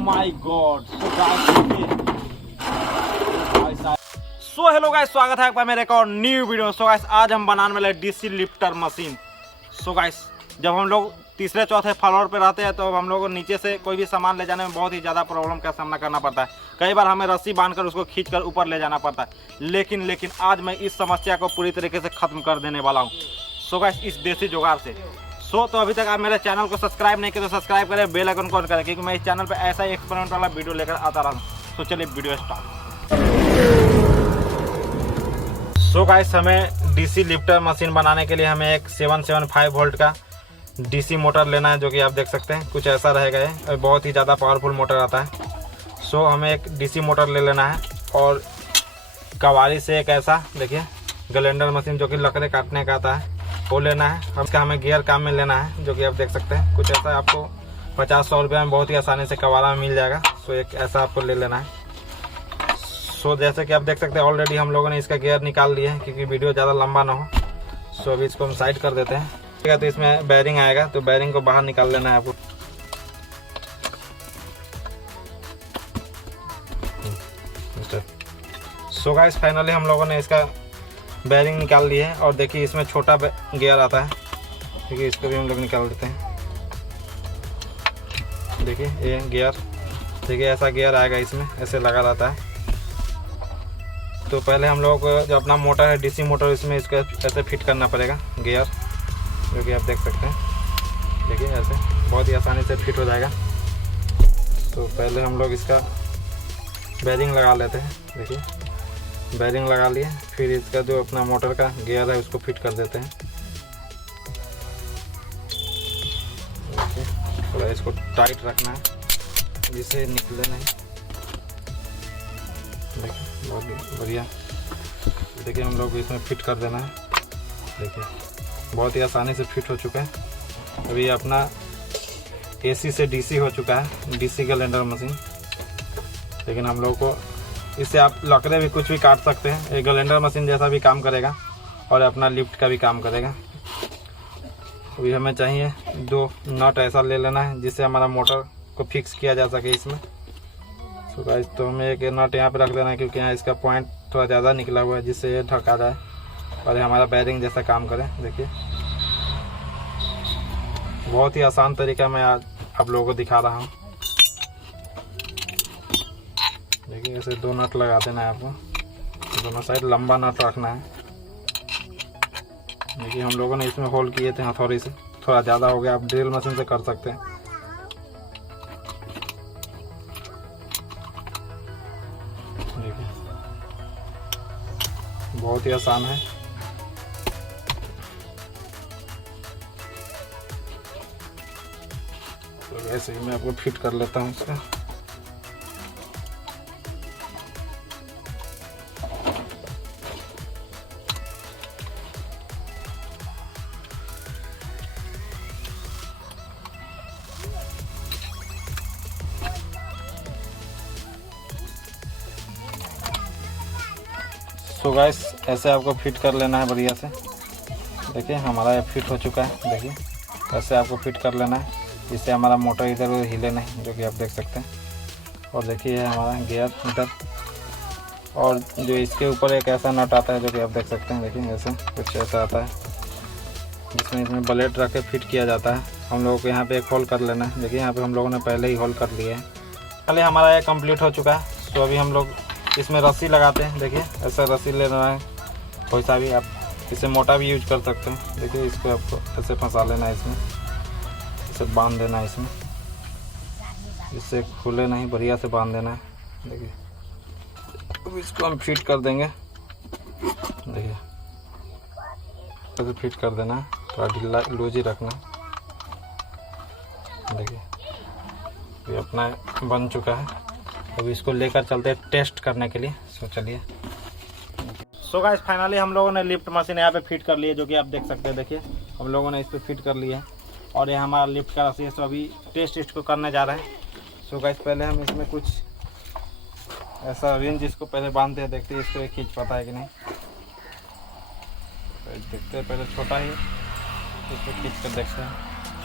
My god. So hello guys, स्वागत है आपका मेरे एक और न्यू वीडियो। सो गाइस, आज हम बनाने वाले DC lifter machine. So guys, जब हम लोग तीसरे चौथे फ्लोर पे रहते हैं तो हम लोग को नीचे से कोई भी सामान ले जाने में बहुत ही ज़्यादा प्रॉब्लम का सामना करना पड़ता है। कई बार हमें रस्सी बांधकर उसको खींचकर ऊपर ले जाना पड़ता है। लेकिन आज मैं इस समस्या को पूरी तरीके से ख़त्म कर देने वाला हूँ। सो गाइस, इस देसी जुगाड़ से। तो अभी तक आप मेरे चैनल को सब्सक्राइब नहीं किए तो सब्सक्राइब करें, बेल आइकन को ऑन करें, क्योंकि मैं इस चैनल पे ऐसा ही एक्सपेरिमेंट वाला वीडियो लेकर आता रहा हूँ। तो चलिए वीडियो स्टार्ट। सो गाइस, हमें डीसी लिफ्टर मशीन बनाने के लिए हमें एक 775 वोल्ट का डीसी मोटर लेना है, जो कि आप देख सकते हैं कुछ ऐसा रहेगा ये, और बहुत ही ज़्यादा पावरफुल मोटर आता है। सो हमें एक डीसी मोटर ले लेना है और कवारी से एक ऐसा देखिए ग्राइंडर मशीन जो कि लकड़े काटने का आता है वो लेना है। इसका हमें गियर काम में लेना है, जो कि आप देख सकते हैं कुछ ऐसा आपको 50-100 रुपये में बहुत ही आसानी से कवारा में मिल जाएगा। सो एक ऐसा आपको ले लेना है। सो जैसे कि आप देख सकते हैं ऑलरेडी हम लोगों ने इसका गियर निकाल लिया है, क्योंकि वीडियो ज़्यादा लंबा ना हो। सो अभी इसको हम साइड कर देते हैं। ठीक है, तो इसमें बैरिंग आएगा, तो बैरिंग को बाहर निकाल लेना है आपको। सो गाइस, फाइनली हम लोगों ने इसका बैरिंग निकाल ली है। और देखिए इसमें छोटा गियर आता है, देखिए इसको भी हम लोग निकाल देते हैं। देखिए ये गियर, देखिए ऐसा गियर आएगा, इसमें ऐसे लगा रहता है। तो पहले हम लोग को जो अपना मोटर है डीसी मोटर, इसमें इसको ऐसे फिट करना पड़ेगा गियर, जो कि आप देख सकते हैं। देखिए ऐसे बहुत ही आसानी से फिट हो जाएगा। तो पहले हम लोग इसका बैरिंग लगा लेते हैं। देखिए बैरिंग लगा लिए, फिर इसका जो अपना मोटर का गियर है उसको फिट कर देते हैं। थोड़ा इसको टाइट रखना है जिससे निकले नहीं। देखिए बहुत बढ़िया। देखिए हम लोग इसमें फिट कर देना है। देखिए बहुत ही आसानी से फिट हो चुका है। अभी अपना एसी से डीसी हो चुका है, डीसी ग्राइंडर मशीन। लेकिन हम लोग को इससे आप लकड़े भी कुछ भी काट सकते हैं। एक ग्राइंडर मशीन जैसा भी काम करेगा और अपना लिफ्ट का भी काम करेगा। अभी हमें चाहिए 2 नट ऐसा ले लेना है जिससे हमारा मोटर को फिक्स किया जा सके इसमें। सो गाइस, तो हमें एक नट यहाँ पे रख देना है, क्योंकि यहाँ इसका पॉइंट थोड़ा ज़्यादा निकला हुआ है, जिससे ये ढका जाए और ये हमारा बैरिंग जैसा काम करे। देखिए बहुत ही आसान तरीका मैं आज आप लोगों को दिखा रहा हूँ। देखिए ऐसे 2 नट लगा देना है आपको, दोनों साइड लंबा नट रखना है। देखिए हम लोगों ने इसमें होल किए थे हथौड़ी से, थोड़ा ज़्यादा हो गया, आप ड्रिल मशीन से कर सकते हैं। देखिए बहुत ही आसान है। तो ऐसे ही मैं आपको फिट कर लेता हूँ इसका। सो गाइस, ऐसे आपको फिट कर लेना है बढ़िया से। देखिए हमारा ये फिट हो चुका है। देखिए ऐसे आपको फिट कर लेना है जिससे हमारा मोटर इधर उधर हिले नहीं, जो कि आप देख सकते हैं। और देखिए ये हमारा गियर इधर, और जो इसके ऊपर एक ऐसा नट आता है जो कि आप देख सकते हैं। देखिए ऐसे कुछ ऐसा आता है जिसमें इसमें ब्लेड रख के फिट किया जाता है। हम लोगों को यहाँ पे एक होल कर लेना है। देखिए यहाँ पे हम लोगों ने पहले ही होल कर लिया है। पहले हमारा ये कंप्लीट हो चुका है। तो अभी हम लोग इसमें रस्सी लगाते हैं। देखिए ऐसा रस्सी लेना है, कोई सा भी, आप इसे मोटा भी यूज कर सकते हैं। देखिए इसको आपको ऐसे फंसा लेना है, इसमें इसे बांध देना है, इसमें इससे खुले नहीं, बढ़िया से बांध देना है। देखिए अब इसको हम फिट कर देंगे। देखिए ऐसे फिट कर देना है, थोड़ा ढीला लूज ही रखना। देखिए ये अपना बन चुका है। अभी इसको लेकर चलते हैं टेस्ट करने के लिए। सो चलिए। सो गाइस, फाइनली हम लोगों ने लिफ्ट मशीन यहाँ पे फिट कर ली है, जो कि आप देख सकते हैं। देखिए हम लोगों ने इस पर फिट कर लिया है और ये हमारा लिफ्ट का रस्सी है। सो अभी टेस्ट को करने जा रहे हैं। सो गाइस, पहले हम इसमें कुछ ऐसा रेंज इसको पहले बांधते हैं, देखते हैं इसको खींच पाता है कि नहीं। देखते हैं, पहले छोटा ही इसको खींच कर देखते हैं।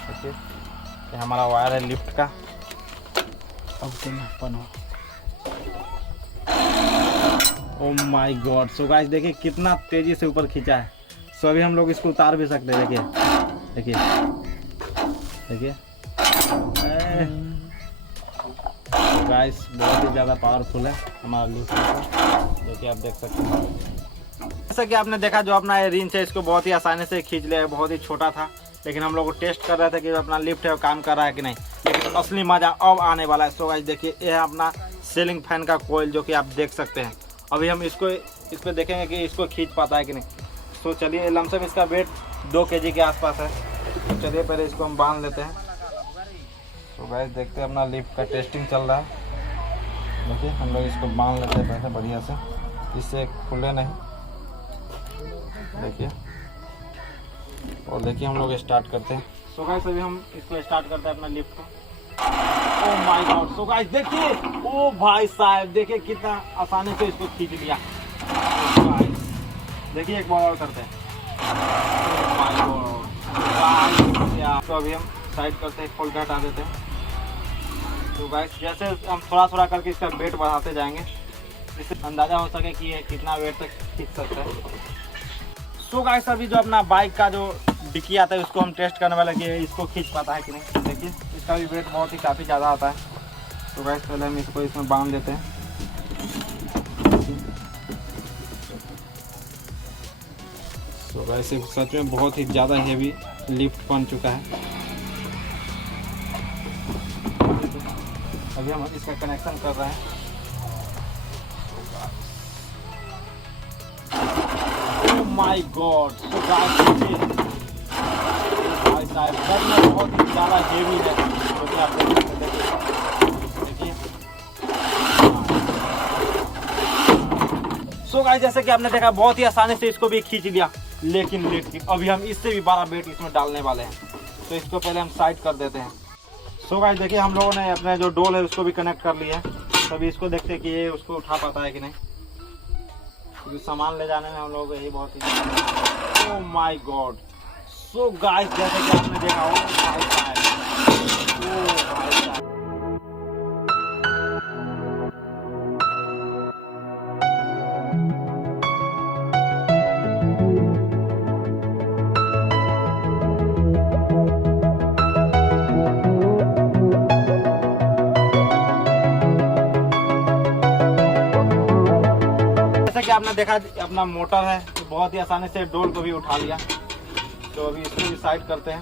देखिए ये हमारा वायर है लिफ्ट का। अब ओह माय गॉड। सो गाइस देखिए कितना तेजी से ऊपर खींचा है। सो अभी हम लोग इसको उतार भी सकते हैं। देखिए देखिए गाइस बहुत ही ज़्यादा पावरफुल है हमारा लिफ्ट, जो कि आप देख सकते हैं। जैसा कि आपने देखा जो अपना ये रिंच है इसको बहुत ही आसानी से खींच लिया है। बहुत ही छोटा था, लेकिन हम लोग टेस्ट कर रहे थे कि अपना लिफ्ट है वो काम कर रहा है कि नहीं। लेकिन असली मज़ा अब आने वाला है। सो गाइस देखिए ये है अपना सीलिंग फैन का कोयल, जो कि आप देख सकते हैं। अभी हम इस पर देखेंगे कि इसको खींच पाता है कि नहीं। तो चलिए लमसम इसका वेट 2 kg के आसपास है। तो चलिए पहले इसको हम बांध लेते हैं। तो गाइस देखते हैं अपना लिफ्ट का टेस्टिंग चल रहा है। देखिए हम लोग इसको बांध लेते हैं पहले बढ़िया से, इससे खुले नहीं। देखिए और देखिए हम लोग स्टार्ट करते हैं। सो गाइस अभी हम इसको स्टार्ट करते हैं अपना लिफ्ट को। ओह माय गॉड। सो गाइस देखिए, ओ भाई साहब देखिए कितना आसानी से इसको खींच लिया। देखिए एक बार और करते हैं। ओह माय गॉड। तो अभी हम साइड करते हैं, खोल के हटा देते हैं। तो गाइस जैसे हम थोड़ा थोड़ा करके इसका वेट बढ़ाते जाएंगे, जिससे अंदाज़ा हो सके कि ये कितना वेट तक खींच सकता है। सो गाइस अभी जो अपना बाइक का जो डिक्की आता है उसको हम टेस्ट करने वाले कि इसको खींच पाता है कि नहीं। देखिए इसका भी वेट बहुत ही काफ़ी ज़्यादा आता है। तो गाइस पहले हम इसको इसमें बांध देते हैं। तो गाइस सच में बहुत ही ज़्यादा हेवी लिफ्ट बन चुका है। अभी हम इसका कनेक्शन कर रहे हैं। ओह माय गॉड। तो गाइस देखिए भाई साहब सच में बहुत ही ज़्यादा हेवी है, जो कि आप देख सकते हैं। देखिए सो गाइस जैसे कि आपने देखा बहुत ही आसानी से इसको भी खींच लिया। लेकिन अभी हम इससे भी बड़ा वेट इसमें डालने वाले हैं। तो इसको पहले हम साइड कर देते हैं। सो गाइस देखिए हम लोगों ने अपने जो डोल है उसको भी कनेक्ट कर लिया है। तभी इसको देखते हैं कि ये उसको उठा पाता है कि नहीं, क्योंकि सामान ले जाने में हम लोग यही बहुत ही। Oh my god. So guys जैसे कि आपने देखा हो भाई साहब, ओह भाई साहब। कि आपने देखा अपना मोटर है तो बहुत ही आसानी से डोल को भी उठा लिया। तो अभी इसको भी साइड करते हैं।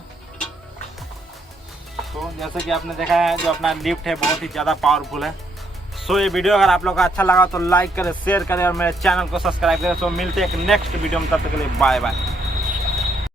तो जैसे कि आपने देखा है जो अपना लिफ्ट है बहुत ही ज़्यादा पावरफुल है। सो ये वीडियो अगर आप लोग को अच्छा लगा तो लाइक करें, शेयर करें और मेरे चैनल को सब्सक्राइब करें। सो मिलते हैं एक नेक्स्ट वीडियो में, तब तक के लिए बाय बाय।